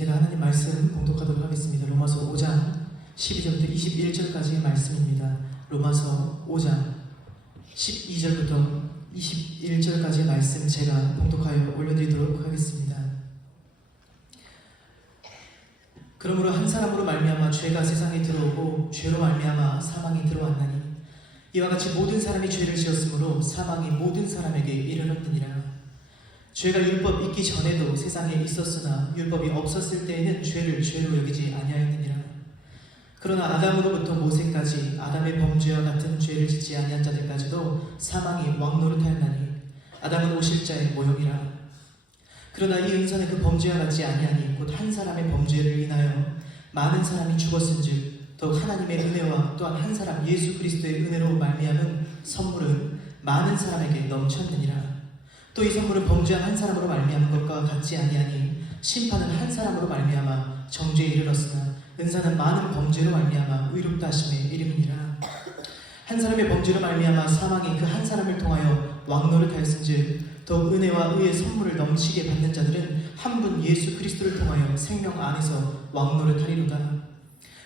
제가 하나님 말씀 봉독하도록 하겠습니다. 로마서 5장 12절부터 21절까지의 말씀입니다. 로마서 5장 12절부터 21절까지의 말씀 제가 봉독하여 올려드리도록 하겠습니다. 그러므로 한 사람으로 말미암아 죄가 세상에 들어오고 죄로 말미암아 사망이 들어왔나니 이와 같이 모든 사람이 죄를 지었으므로 사망이 모든 사람에게 이르렀느니라. 죄가 율법 있기 전에도 세상에 있었으나 율법이 없었을 때에는 죄를 죄로 여기지 아니하였느니라. 그러나 아담으로부터 모세까지 아담의 범죄와 같은 죄를 짓지 아니한 자들까지도 사망이 왕노릇하였나니 아담은 오실자의 모형이라. 그러나 이 은사는 그 범죄와 같지 아니하니 곧 한 사람의 범죄를 인하여 많은 사람이 죽었은즉 더욱 하나님의 은혜와 또한 한 사람 예수 그리스도의 은혜로 말미암은 선물은 많은 사람에게 넘쳤느니라. 또 이 선물은 범죄한 한 사람으로 말미암은 것과 같지 아니하니 심판은 한 사람으로 말미암아 정죄에 이르렀으나 은사는 많은 범죄로 말미암아 의롭다 하심에 이름이니라. 한 사람의 범죄로 말미암아 사망이 그 한 사람을 통하여 왕노릇하였은즉 더욱 은혜와 의의 선물을 넘치게 받는 자들은 한 분 예수 그리스도를 통하여 생명 안에서 왕노릇하리로다.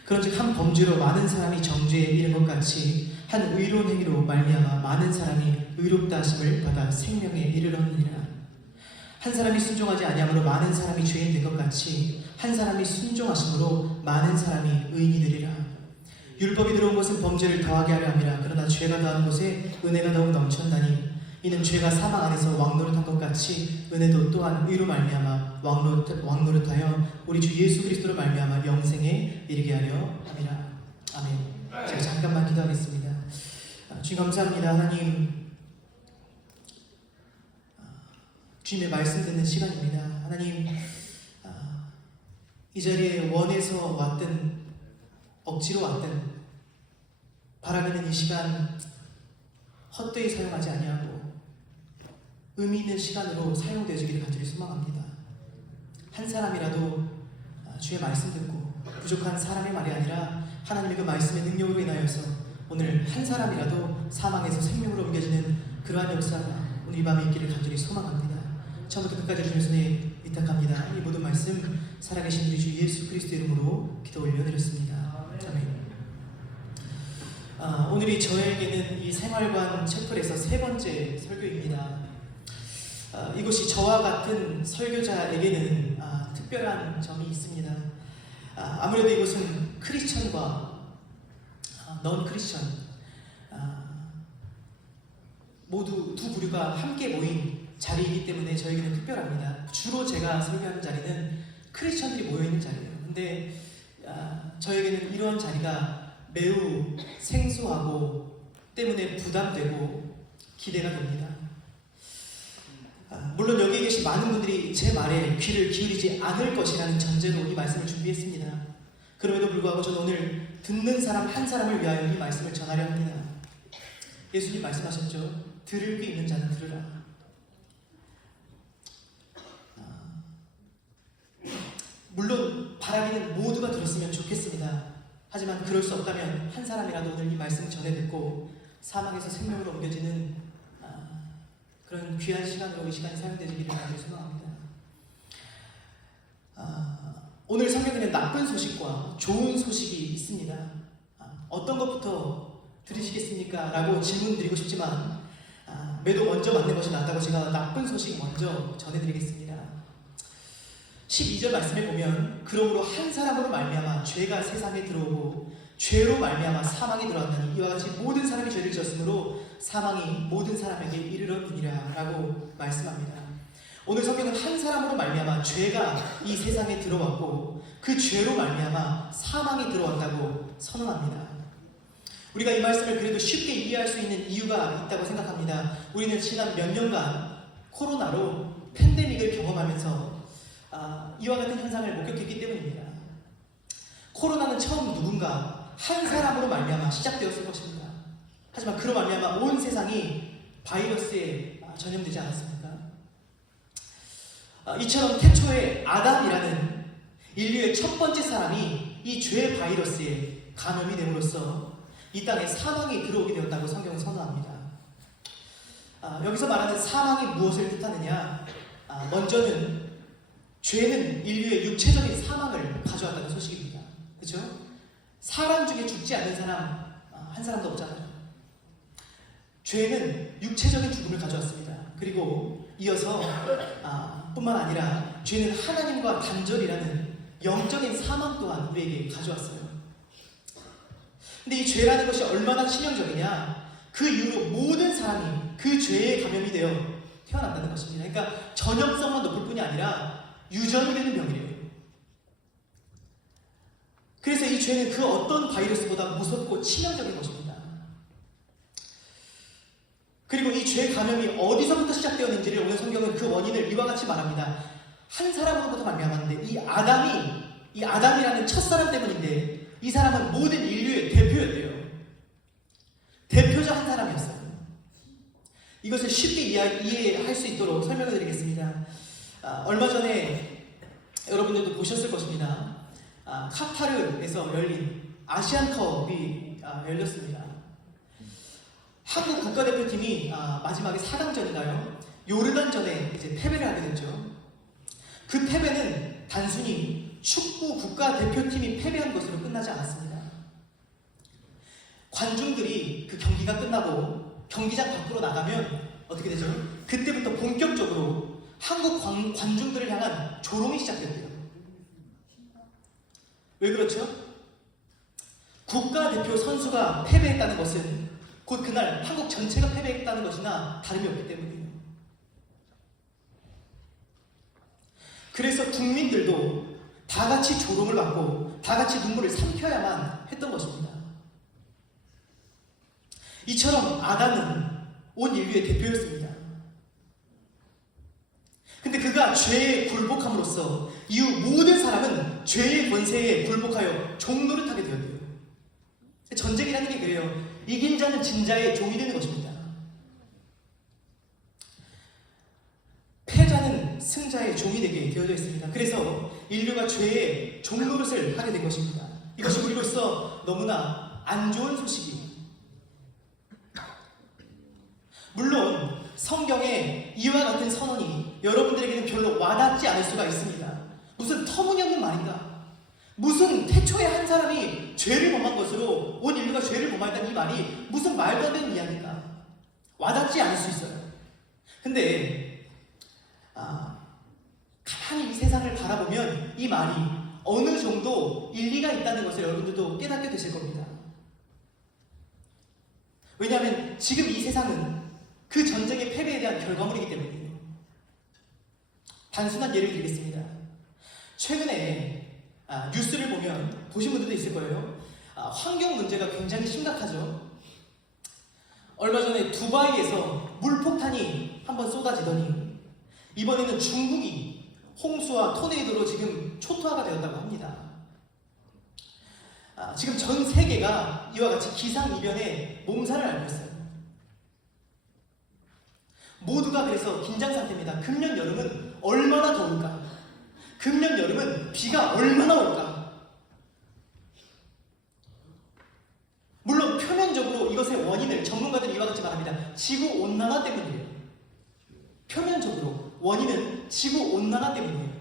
그런즉 한 범죄로 많은 사람이 정죄에 이른 것 같이 한 의로운 행위로 말미암아 많은 사람이 의롭다 하심을 받아 생명에 이르렀느니라. 한 사람이 순종하지 아니함으로 많은 사람이 죄인 된 것 같이 한 사람이 순종하심으로 많은 사람이 의인이 되리라. 율법이 들어온 것은 범죄를 더하게 하려 함이라. 그러나 죄가 더한 곳에 은혜가 더욱 넘쳤나니 이는 죄가 사망 안에서 왕노릇한 것 같이 은혜도 또한 의로 말미암아 왕노릇하여 우리 주 예수 그리스도로 말미암아 영생에 이르게 하려 함이라. 아멘. 제가 잠깐만 기도하겠습니다. 주님 감사합니다. 하나님, 주님의 말씀 듣는 시간입니다. 하나님, 이 자리에 원해서 왔든 억지로 왔든 바라기는 이 시간 헛되이 사용하지 아니하고 의미 있는 시간으로 사용되어지기를 간절히 소망합니다. 한 사람이라도 주의 말씀 듣고 부족한 사람의 말이 아니라 하나님의 그 말씀의 능력으로 인하여서 오늘 한 사람이라도 사망에서 생명으로 옮겨지는 그러한 역사가 오늘 이 밤에 있기를 간절히 소망합니다. 처음부터 끝까지 주님 손에 위탁합니다. 이 모든 말씀 살아계신 우리 주 예수 그리스도 이름으로 기도 올려드렸습니다. 아멘. 오늘이 저에게는 이 생활관 채플에서 세 번째 설교입니다. 이곳이 저와 같은 설교자에게는 특별한 점이 있습니다. 아무래도 이곳은 크리스천과 넌 크리스천 모두 두 부류가 함께 모인 자리이기 때문에 저에게는 특별합니다. 주로 제가 설교하는 자리는 크리스천들이 모여있는 자리예요. 근데 저에게는 이런 자리가 매우 생소하고 때문에 부담되고 기대가 됩니다. 물론 여기 계신 많은 분들이 제 말에 귀를 기울이지 않을 것이라는 전제로 이 말씀을 준비했습니다. 그럼에도 불구하고 저는 오늘 듣는 사람 한 사람을 위하여 이 말씀을 전하려 합니다. 예수님 말씀하셨죠. 들을 귀 있는 자는 들으라. 물론 바라기는 모두가 들었으면 좋겠습니다. 하지만 그럴 수 없다면 한 사람이라도 오늘 이 말씀 전해 듣고 사망에서 생명으로 옮겨지는 그런 귀한 시간으로 이 시간이 사용되기를 간절히 소망합니다. 오늘 성경에는 나쁜 소식과 좋은 소식이 있습니다. 어떤 것부터 들으시겠습니까? 라고 질문 드리고 싶지만 매도 먼저 맞는 것이 낫다고 제가 나쁜 소식 먼저 전해드리겠습니다. 12절 말씀에 보면 그러므로 한 사람으로 말미암아 죄가 세상에 들어오고 죄로 말미암아 사망이 들어왔나니 이와 같이 모든 사람이 죄를 지었으므로 사망이 모든 사람에게 이르렀느니라 라고 말씀합니다. 오늘 성경은 한 사람으로 말미암아 죄가 이 세상에 들어왔고 그 죄로 말미암아 사망이 들어왔다고 선언합니다. 우리가 이 말씀을 그래도 쉽게 이해할 수 있는 이유가 있다고 생각합니다. 우리는 지난 몇 년간 코로나로 팬데믹을 경험하면서 이와 같은 현상을 목격했기 때문입니다. 코로나는 처음 누군가 한 사람으로 말미암아 시작되었을 것입니다. 하지만 그로 말미암아 온 세상이 바이러스에 전염되지 않았습니까? 이처럼 태초에 아담이라는 인류의 첫 번째 사람이 이 죄 바이러스에 감염이 됨으로써 이 땅에 사망이 들어오게 되었다고 성경은 선언합니다. 여기서 말하는 사망이 무엇을 뜻하느냐? 먼저는 죄는 인류의 육체적인 사망을 가져왔다는 소식입니다. 그렇죠? 사람 중에 죽지 않는 사람 한 사람도 없잖아요. 죄는 육체적인 죽음을 가져왔습니다. 그리고 이어서 뿐만 아니라 죄는 하나님과 단절이라는 영적인 사망 또한 우리에게 가져왔어요. 근데 이 죄라는 것이 얼마나 치명적이냐, 그 이후로 모든 사람이 그 죄에 감염이 되어 태어난다는 것입니다. 그러니까 전염성만 높을 뿐이 아니라 유전이 되는 병이래요. 그래서 이 죄는 그 어떤 바이러스보다 무섭고 치명적인 것입니다. 그리고 이 죄 감염이 어디서부터 시작되었는지를 오늘 성경은 그 원인을 이와 같이 말합니다. 한 사람으로부터 말미암았는데 이 아담이라는 첫사람 때문인데, 이 사람은 모든 인류의 대표였대요. 대표자 한 사람이었어요. 이것을 쉽게 이해할 수 있도록 설명을 드리겠습니다. 얼마 전에 여러분들도 보셨을 것입니다. 카타르에서 열린 아시안컵이 열렸습니다. 한국 국가대표팀이 마지막에 4강전인가요? 요르단전에 이제 패배를 하게 됐죠. 그 패배는 단순히 축구 국가대표팀이 패배한 것으로 끝나지 않았습니다. 관중들이 그 경기가 끝나고 경기장 밖으로 나가면 어떻게 되죠? 그때부터 본격적으로 한국 관중들을 향한 조롱이 시작됐대요. 왜 그렇죠? 국가대표 선수가 패배했다는 것은 곧 그날 한국 전체가 패배했다는 것이나 다름이 없기 때문이에요. 그래서 국민들도 다 같이 조롱을 받고 다 같이 눈물을 삼켜야만 했던 것입니다. 이처럼 아담은 온 인류의 대표였습니다. 근데 그가 죄에 굴복함으로써 이후 모든 사람은 죄의 권세에 굴복하여 종노릇하게 되었대요. 전쟁이라는 게 그래요. 이긴 자는 진 자의 종이 되는 것입니다. 패자는 승자의 종이 되게 되어져 있습니다. 그래서 인류가 죄의 종노릇을 하게 된 것입니다. 이것이 우리로서 너무나 안 좋은 소식이에요. 물론 성경에 이와 같은 선언이 여러분들에게는 별로 와닿지 않을 수가 있습니다. 무슨 터무니없는 말인가? 무슨 태초에 한 사람이 죄를 범한 것으로 온 인류가 죄를 범했다는 이 말이 무슨 말도 안 되는 이야기인가? 와닿지 않을 수 있어요. 근데 가만히 이 세상을 바라보면 이 말이 어느 정도 일리가 있다는 것을 여러분들도 깨닫게 되실 겁니다. 왜냐하면 지금 이 세상은 그 전쟁의 패배에 대한 결과물이기 때문이에요. 단순한 예를 들겠습니다. 최근에 뉴스를 보면 보신 분들도 있을 거예요. 환경 문제가 굉장히 심각하죠. 얼마 전에 두바이에서 물폭탄이 한번 쏟아지더니 이번에는 중국이 홍수와 토네이도로 지금 초토화가 되었다고 합니다. 지금 전 세계가 이와 같이 기상이변에 몸살을 앓고 있어요. 모두가 그래서 긴장 상태입니다. 금년 여름은 얼마나 더울까? 금년 여름은 비가 얼마나 올까? 물론 표면적으로 이것의 원인을 전문가들이 이와 같이 말합니다. 지구온난화 때문이에요. 표면적으로 원인은 지구온난화 때문이에요.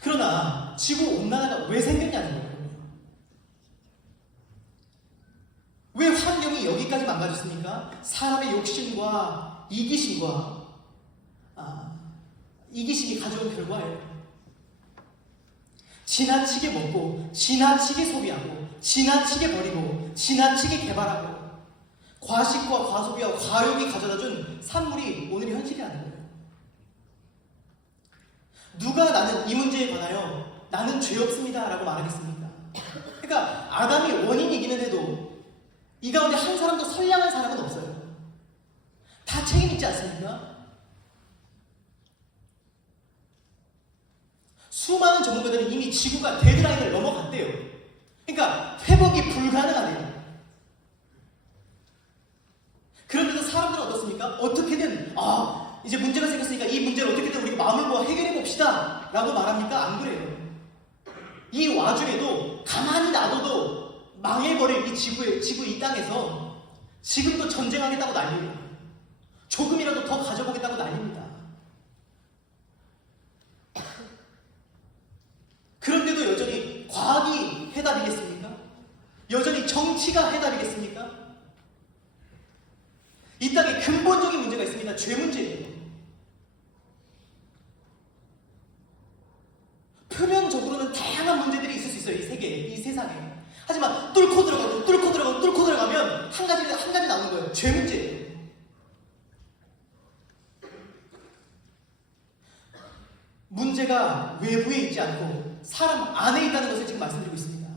그러나 지구온난화가 왜 생겼냐는 거예요. 왜 환경이 여기까지 망가졌습니까? 사람의 욕심과 이기심이 가져온 결과예요. 지나치게 먹고, 지나치게 소비하고, 지나치게 버리고, 지나치게 개발하고, 과식과 과소비와 과욕이 가져다준 산물이 오늘의 현실이라는 거예요. 누가 나는 이 문제에 관하여 나는 죄 없습니다 라고 말하겠습니까? 그러니까 아담이 원인이기는 해도 이 가운데 한 사람도 선량한 사람은 없어요. 다 책임 있지 않습니까? 수많은 전문가들은 이미 지구가 데드라인을 넘어갔대요. 그러니까 회복이 불가능하대요. 그런데도 사람들은 어떻습니까? 어떻게든 이제 문제가 생겼으니까 이 문제를 어떻게든 우리가 마음을 모아 해결해 봅시다 라고 말합니까? 안 그래요. 이 와중에도 가만히 놔둬도 망해버릴 이 지구 이 땅에서 지금도 전쟁하겠다고 난리예요. 조금이라도 더 가져보겠다고 난립니다. 정치가 해답이겠습니까? 이 땅에 근본적인 문제가 있습니다. 죄 문제예요. 표면적으로는 다양한 문제들이 있을 수 있어요. 이 세계에, 이 세상에. 하지만 뚫고 들어가면 한 가지 나오는 거예요. 죄 문제예요. 문제가 외부에 있지 않고 사람 안에 있다는 것을 지금 말씀드리고 있습니다.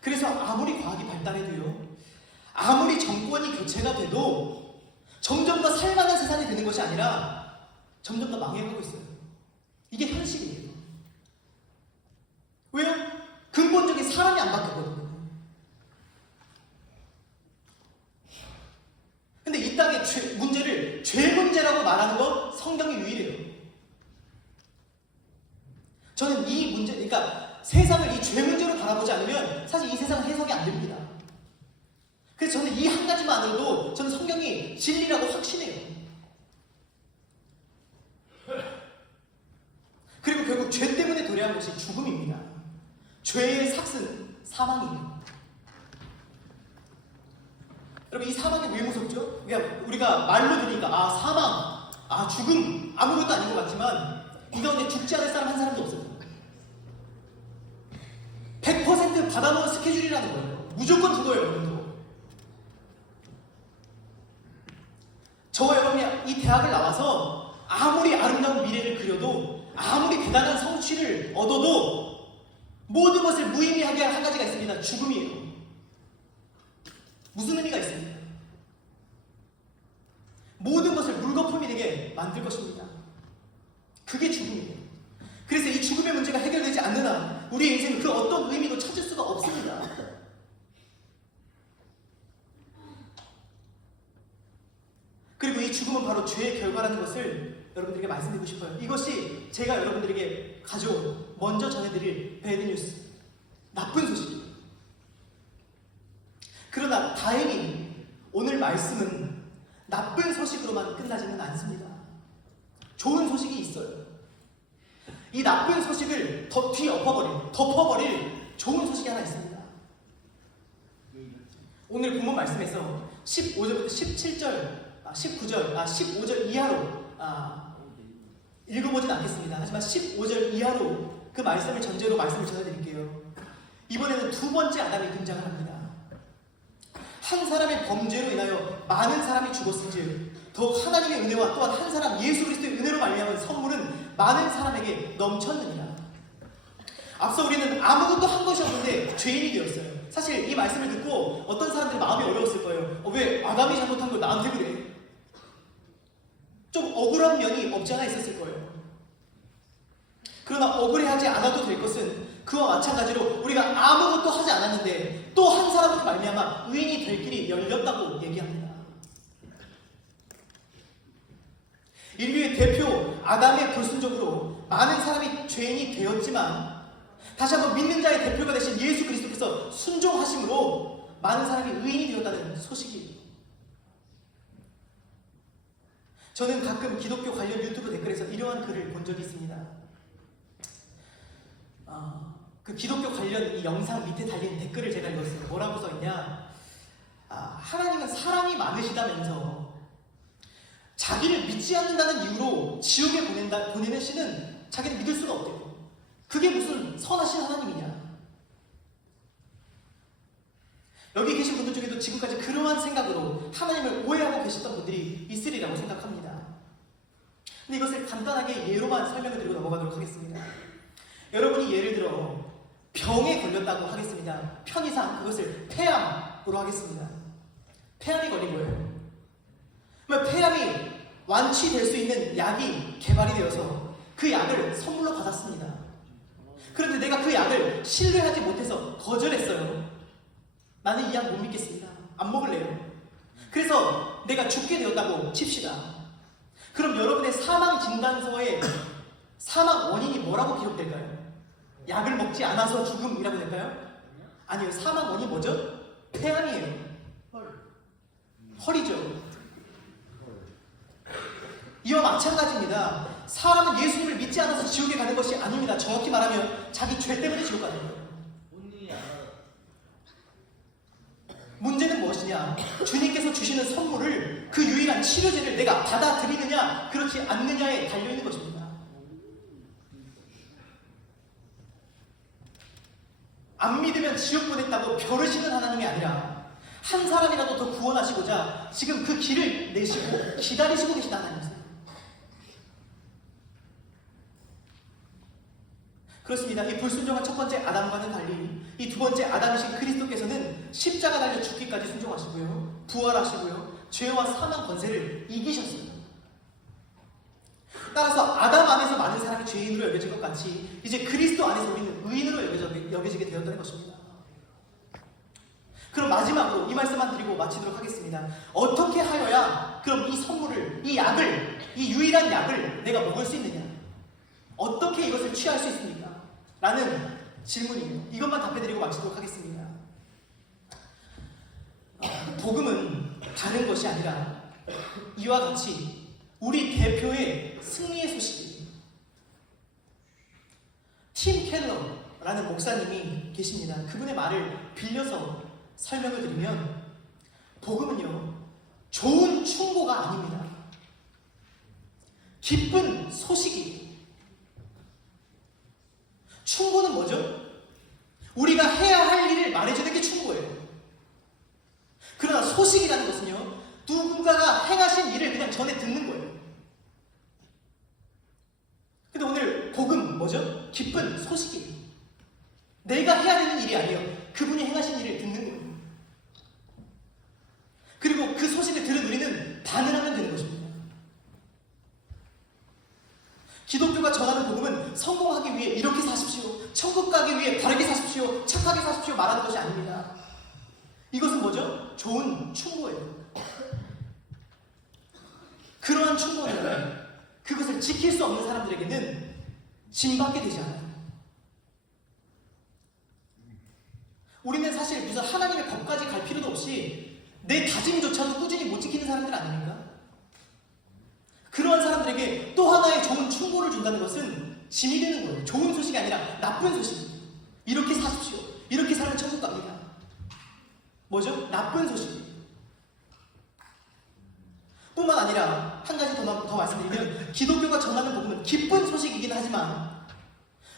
그래서 아무리 과학이 발달해도요, 아무리 정권이 교체가 돼도 점점 더 살만한 세상이 되는 것이 아니라 점점 더 망해가고 있어요. 이게 현실이에요. 왜요? 근본적인 사람이 안 바뀌었거든요. 근데 이 땅의 문제를 죄 문제라고 말하는 건 성경이 유일해요. 저는 이 문제, 그러니까 세상을 이 죄 문제로 바라보지 않으면 사실 이 세상은 해석이 안 됩니다. 그래서 저는 이 한 가지만으로도 저는 성경이 진리라고 확신해요. 그리고 결국 죄 때문에 도래한 것이 죽음입니다. 죄의 삭스는 사망이에요. 여러분, 이 사망이 왜 무섭죠? 우리가 말로 들으니까 사망, 죽음, 아무것도 아닌 것 같지만 이 가운데 죽지 않을 사람 한 사람도 없어요. 100% 받아놓은 스케줄이라는 거예요. 무조건 죽어요, 여러분도. 저와 여러분이 이 대학을 나와서 아무리 아름다운 미래를 그려도 아무리 대단한 성취를 얻어도 모든 것을 무의미하게 할 한 가지가 있습니다. 죽음이에요. 무슨 의미가 있습니까? 모든 것을 물거품이 되게 만들 것입니다. 그게 죽음이에요. 그래서 이 죽음의 문제가 해결되지 않는 한 우리의 인생은 그 어떤 의미도 찾을 수가 없습니다. 그리고 이 죽음은 바로 죄의 결과라는 것을 여러분들에게 말씀드리고 싶어요. 이것이 제가 여러분들에게 가져온 먼저 전해드릴 배드뉴스, 나쁜 소식이에요. 그러나 다행히 오늘 말씀은 나쁜 소식으로만 끝나지는 않습니다. 좋은 소식이 있어요. 이 나쁜 소식을 덮어버릴 좋은 소식이 하나 있습니다. 오늘 본문 말씀에서 15절부터 17절, 19절, 15절 이하로 읽어보진 않겠습니다. 하지만 15절 이하로 그 말씀을 전제로 말씀을 전해드릴게요. 이번에는 두 번째 아담이 등장을 합니다. 한 사람의 범죄로 인하여 많은 사람이 죽었은즉 더욱 하나님의 은혜와 또한 한 사람 예수 그리스도의 은혜로 말미암은 선물은 많은 사람에게 넘쳤느니라. 앞서 우리는 아무것도 한 것이 없는데 죄인이 되었어요. 사실 이 말씀을 듣고 어떤 사람들이 마음이 어려웠을 거예요. 왜 아담이 잘못한 걸 나한테 그래? 좀 억울한 면이 없지 않아 있었을 거예요. 그러나 억울해하지 않아도 될 것은 그와 마찬가지로 우리가 아무것도 하지 않았는데 또 한 사람으로 말미암아 의인이 될 길이 열렸다고 얘기합니다. 인류의 대표 아담의 불순종으로 많은 사람이 죄인이 되었지만 다시 한번 믿는 자의 대표가 되신 예수 그리스도께서 순종하심으로 많은 사람이 의인이 되었다는 소식이. 저는 가끔 기독교 관련 유튜브 댓글에서 이러한 글을 본 적이 있습니다. 그 기독교 관련 이 영상 밑에 달린 댓글을 제가 읽었어요. 뭐라고 써있냐? 하나님은 사랑이 많으시다면서 자기를 믿지 않는다는 이유로 지옥에 보내는 신은 자기를 믿을 수가 없대요. 그게 무슨 선하신 하나님이냐? 여기 계신 분들 중에도 지금까지 그러한 생각으로 하나님을 오해하고 계셨던 분들이 있으리라고 생각합니다. 근데 이것을 간단하게 예로만 설명을 드리고 넘어가도록 하겠습니다. 여러분이 예를 들어 병에 걸렸다고 하겠습니다. 편의상 그것을 폐암으로 하겠습니다. 폐암이 걸린 거예요. 그러면 폐암이 완치될 수 있는 약이 개발이 되어서 그 약을 선물로 받았습니다. 그런데 내가 그 약을 신뢰하지 못해서 거절했어요. 나는 이 약 못 믿겠습니다. 안 먹을래요. 그래서 내가 죽게 되었다고 칩시다. 그럼 여러분의 사망 진단서에 사망 원인이 뭐라고 기록될까요? 약을 먹지 않아서 죽음이라고 될까요? 아니요. 사망 원인이 뭐죠? 폐암이에요. 헐이죠. 이와 마찬가지입니다. 사람은 예수님을 믿지 않아서 지옥에 가는 것이 아닙니다. 정확히 말하면 자기 죄 때문에 지옥 가는 거예요. 문제는 무엇이냐? 주님께서 주시는 선물을, 그 유일한 치료제를 내가 받아들이느냐 그렇지 않느냐에 달려있는 것입니다. 안 믿으면 지옥 보냈다고 벼르시는 하나님이 아니라 한 사람이라도 더 구원하시고자 지금 그 길을 내시고 기다리시고 계신 하나님이세요. 그렇습니다. 이 불순종한 첫 번째 아담과는 달리 이 두 번째 아담이신 그리스도께서는 십자가 달려 죽기까지 순종하시고요, 부활하시고요, 죄와 사망 권세를 이기셨어요. 따라서 아담 안에서 많은 사람이 죄인으로 여겨진 것 같이 이제 그리스도 안에서 우리는 의인으로 여겨지게 되었다는 것입니다. 그럼 마지막으로 이 말씀만 드리고 마치도록 하겠습니다. 어떻게 하여야 그럼 이 선물을, 이 약을, 이 유일한 약을 내가 먹을 수 있느냐? 어떻게 이것을 취할 수 있습니까? 라는 질문이에요. 이것만 답해드리고 마치도록 하겠습니다. 복음은 다른 것이 아니라 이와 같이 우리 대표의 승리의 소식이에요. 팀 켈러라는 목사님이 계십니다. 그분의 말을 빌려서 설명을 드리면 복음은요, 좋은 충고가 아닙니다. 기쁜 소식이에요. 충고는 뭐죠? 우리가 해야 할 일을 말해주는 게 충고예요. 그러나 소식이라는 것은요, 누군가가 행하신 일을 그냥 전해 듣는 거예요. 근데 오늘 복음 뭐죠? 기쁜 소식이에요. 내가 해야 되는 일이 아니에요. 그분이 행하신 일을 듣는 거예요. 그리고 그 소식을 들은 우리는 반응하면 되는 것입니다. 기독교가 전하는 복음은 성공하기 위해 이렇게 사십시오, 천국 가기 위해 바르게 사십시오, 착하게 사십시오 말하는 것이 아닙니다. 이것은 뭐죠? 좋은 충고예요. 그러한 충고는 그것을 지킬 수 없는 사람들에게는 짐받게 되지 않아요. 우리는 사실 무슨 하나님의 법까지 갈 필요도 없이 내 다짐조차도 꾸준히 못 지키는 사람들 아닙니까? 그러한 사람들에게 또 하나의 좋은 충고를 준다는 것은 짐이 되는 거예요. 좋은 소식이 아니라 나쁜 소식입니다. 이렇게 사십시오. 이렇게 살면 천국 갑니다. 뭐죠? 나쁜 소식이에요. 뿐만 아니라 한 가지 더 말씀드리면 기독교가 전하는 복음은 기쁜 소식이긴 하지만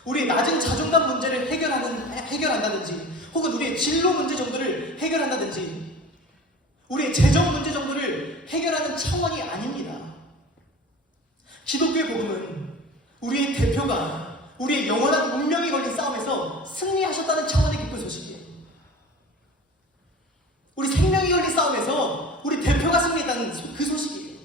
우리의 낮은 자존감 문제를 해결한다든지 혹은 우리의 진로 문제 정도를 해결한다든지 우리의 재정 문제 정도를 해결하는 차원이 아닙니다. 기독교의 복음은 우리의 대표가 우리의 영원한 운명이 걸린 싸움에서 승리하셨다는 차원의 기쁜 소식이에요. 우리 생명이 걸린 싸움에서 우리 대표가 승리했다는 그 소식이에요.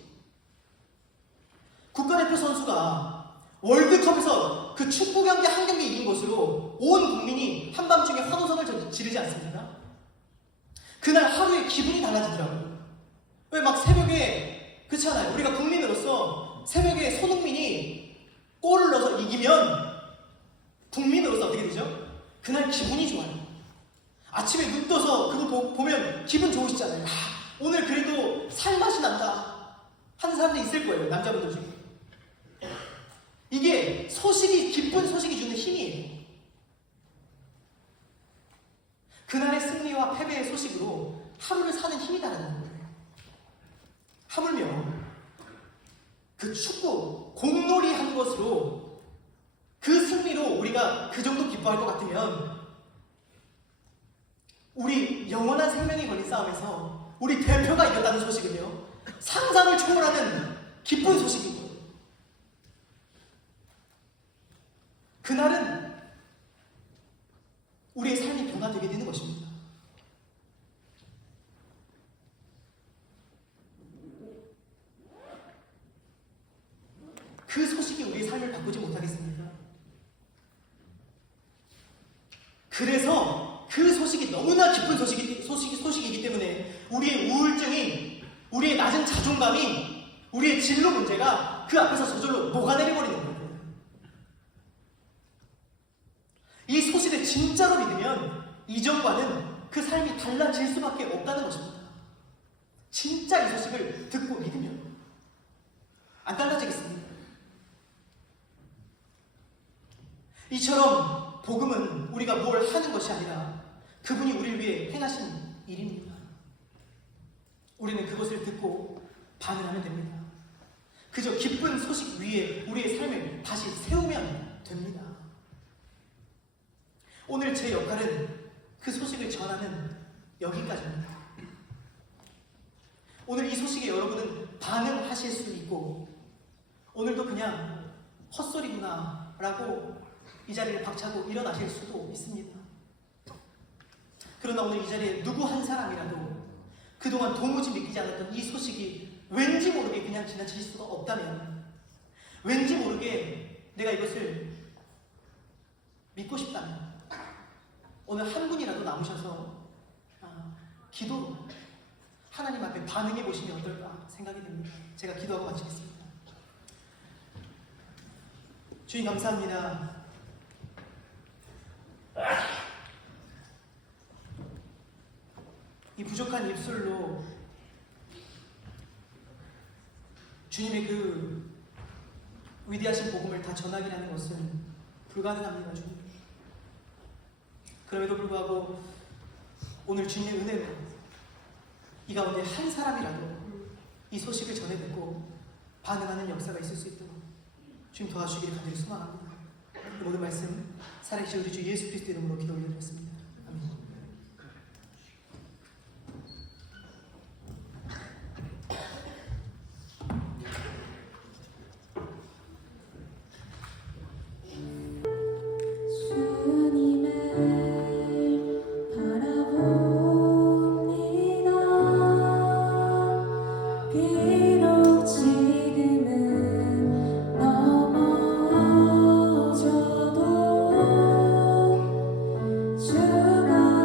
국가대표 선수가 월드컵에서 그 축구 경기 한 경기 이긴 것으로 온 국민이 한밤중에 환호성을 지르지 않습니까? 그날 하루에 기분이 달라지더라고요. 왜 막 새벽에, 그렇잖아요. 우리가 국민으로서 새벽에 손흥민이 골을 넣어서 이기면 국민으로서 어떻게 되죠? 그날 기분이 좋아요. 아침에 눈 떠서 그거 보면 기분 좋으시잖아요. 오늘 그래도 살맛이 난다 하는 사람들이 있을 거예요. 남자분들 중에. 이게 소식이, 기쁜 소식이 주는 힘이에요. 그날의 승리와 패배의 소식으로 하루를 사는 힘이 다르다는 거예요. 하물며 그 축구, 공놀이 한 것으로 그 승리로 우리가 그 정도 기뻐할 것 같으면 우리 영원한 생명이 걸린 싸움에서 우리 대표가 이겼다는 소식은요, 상상을 초월하는 기쁜 소식이고 그날은 우리의 삶이 변화되게 되는 것입니다. 그 소식이 우리의 삶을 바꾸지 못하겠습니까? 그래서 그 소식이 너무나 기쁜 소식이기 때문에 우리의 우울증이, 우리의 낮은 자존감이, 우리의 진로 문제가 그 앞에서 저절로 녹아내려버리는 거예요. 이 소식을 진짜로 믿으면 이전과는 그 삶이 달라질 수밖에 없다는 것입니다. 진짜 이 소식을 듣고 믿으면 안 달라지겠습니까? 이처럼 복음은 우리가 뭘 하는 것이 아니라 그분이 우리를 위해 행하신 일입니다. 우리는 그것을 듣고 반응하면 됩니다. 그저 기쁜 소식 위에 우리의 삶을 다시 세우면 됩니다. 오늘 제 역할은 그 소식을 전하는 여기까지입니다. 오늘 이 소식에 여러분은 반응하실 수 있고, 오늘도 그냥 헛소리구나 라고 이 자리를 박차고 일어나실 수도 있습니다. 그러나 오늘 이 자리에 누구 한 사람이라도 그동안 도무지 믿기지 않았던 이 소식이 왠지 모르게 그냥 지나칠 수가 없다면, 왠지 모르게 내가 이것을 믿고 싶다면, 오늘 한 분이라도 남으셔서 기도로 하나님 앞에 반응해 보시면 어떨까 생각이 듭니다. 제가 기도하고 마치겠습니다. 주님 감사합니다. 이 부족한 입술로 주님의 그 위대하신 복음을 다 전하기라는 것은 불가능합니다, 주님. 그럼에도 불구하고 오늘 주님의 은혜는 이 가운데 한 사람이라도 이 소식을 전해 듣고 반응하는 역사가 있을 수 있도록 주님 도와주시기를 간절히 소망합니다. 이 모든 말씀 살아계신 우리 주 예수 그리스도 이름으로 기도 올려드렸습니다. 아멘. 주가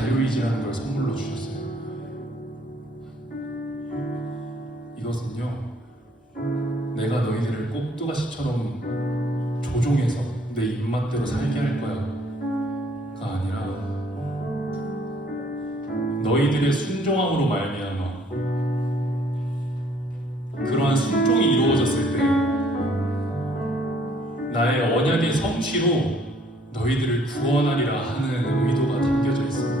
자유의지라는 걸 선물로 주셨어요. 이것은요, 내가 너희들을 꼭두가시처럼 조종해서 내 입맛대로 살게 할 거야가 아니라 너희들의 순종함으로 말미암아 그러한 순종이 이루어졌을 때 나의 언약의 성취로 너희들을 구원하리라 하는 의도가 담겨져 있습니다.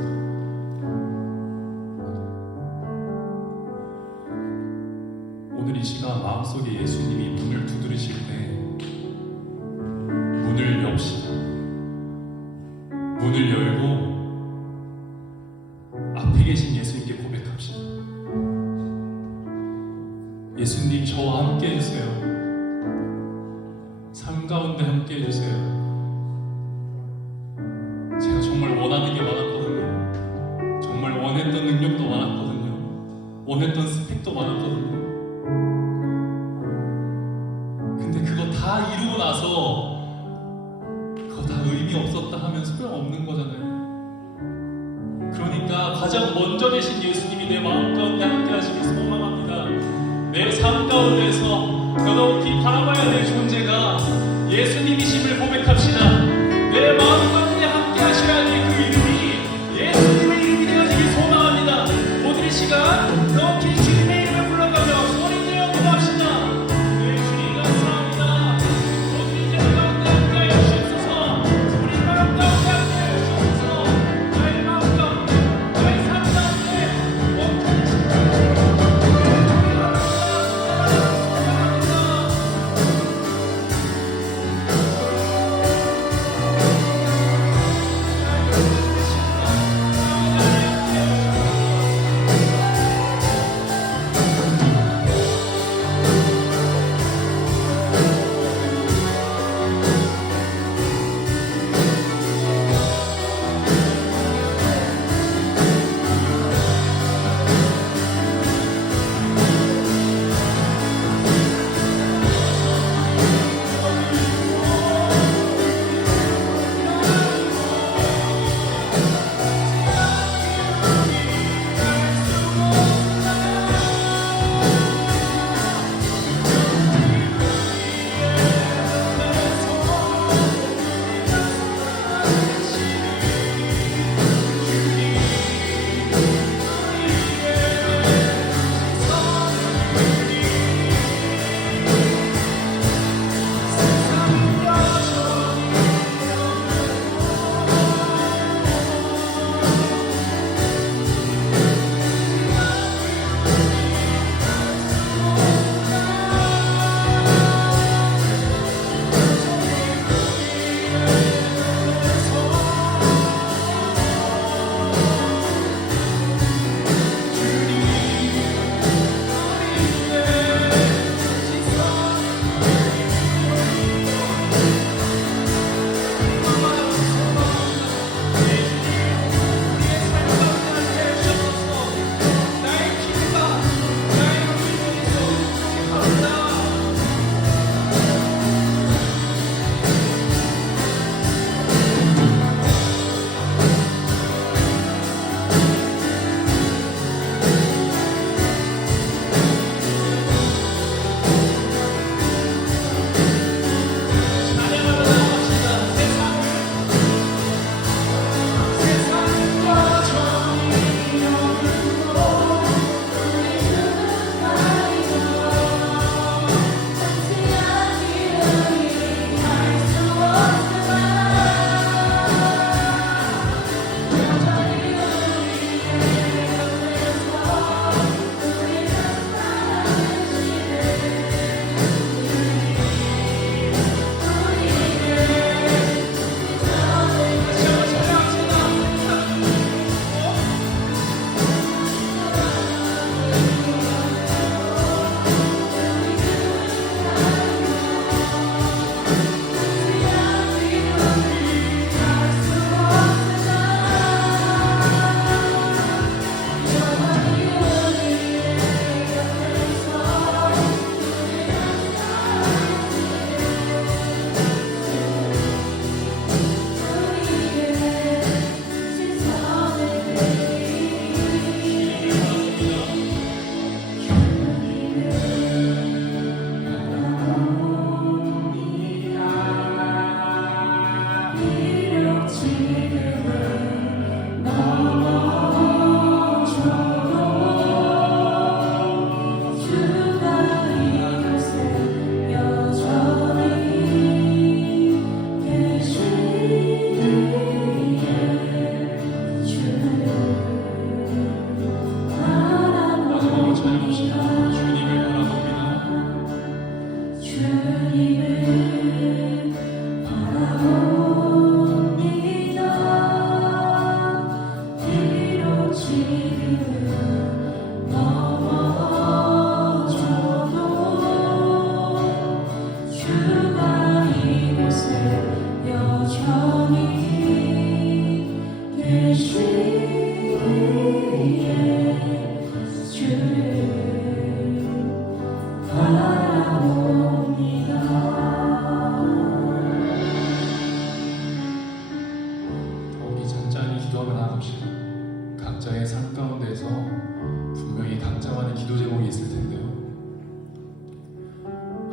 오늘 이 시간 마음속에 예수님이 문을 두드리실 때 문을 엽시다. 문을 열고 앞에 계신 예수님께 고백합시다. 예수님, 저와 함께 해주세요. 삶 가운데 함께 해주세요. 제가 정말 원하는 게 많았거든요. 정말 원했던 능력도 많았거든요. 원했던 스펙도 많았거든요. 근데 그거 다 이루고 나서 그거 다 의미 없었다 하면 소용없는 거잖아요. 그러니까 가장 먼저 계신 예수님이 내 마음 가운데 함께 하시길 소망합니다. 내 삶 가운데서 더더욱이 바라봐야 될 존재가 예수님이심을 고백합시다. 내 마음 가운데 함께 하셔야 될 그 이름이 예수님의 이름이 되어지길 소망합니다. 오늘 이 시간 더욱이 주님의 이름을 불러가며 소리 내어 기도합시다. 네, 주님 감사합니다. 오늘 이 예배 가운데 함께 하여 주옵소서. 우리 마음 가운데 함께 하여 주옵소서. 나의 마음 가운데, 나의 삶 가운데 온전히 심판하시고 사랑합니다.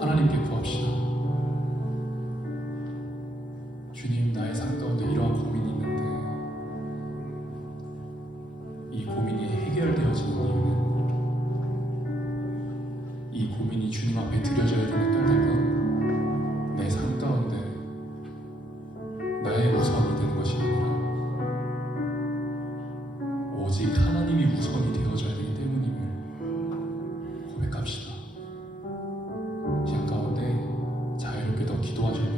하나님께 구합시다. 주님, 나의 삶 가운데 이러한 고민이 있는데 이 고민이 해결되어지는 이유는 이 고민이 주님 앞에 드려져야 되는 까닭은 내 삶 가운데 나의 우선이 되는 것이 아니라 오직 하나님이 우선이 되어져야 되기 때문임을 고백합시다. 시간 가운데 자유롭게 더 기도하실